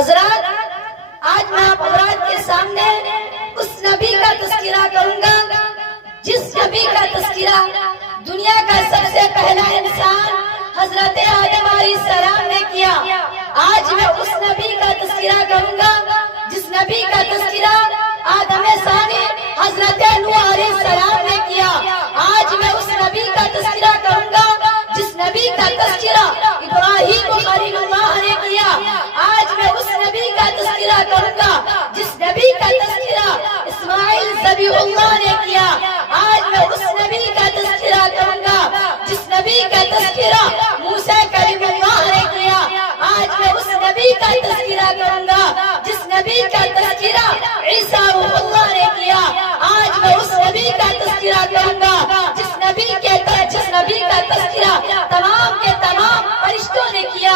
حضرات، آج میں آپ حضرات کے سامنے اس نبی کا تذکرہ کروں گا جس نبی کا تذکرہ دنیا کا سب سے پہلا انسان حضرت آدم علیہ السلام نے کیا۔ آج میں اس نبی کا تذکرہ کروں گا جس نبی کا تذکرہ آدم ثانی حضرت نوح علیہ السلام نے کیا۔ آج میں اس نبی کا تذکرہ کروں گا جس نبی کا تذکرہ ابراہیم خلیل اللہ نے کیا۔ آج میں اس نبی کا تذکرہ کروں گا جس نبی کا تذکرہ اسماعیل ذبیح اللہ نے کیا۔ آج میں اس نبی کا تذکرہ کروں گا جس نبی کا تذکرہ موسیٰ کلیم اللہ نے کیا۔ آج میں اس نبی کا تذکرہ کروں گا جس نبی کا تذکرہ عیسیٰ روح اللہ نے کیا۔ آج میں اس نبی کا تذکرہ کروں گا جس نبی کا تذکرہ تمام کے تمام فرشتوں نے کیا،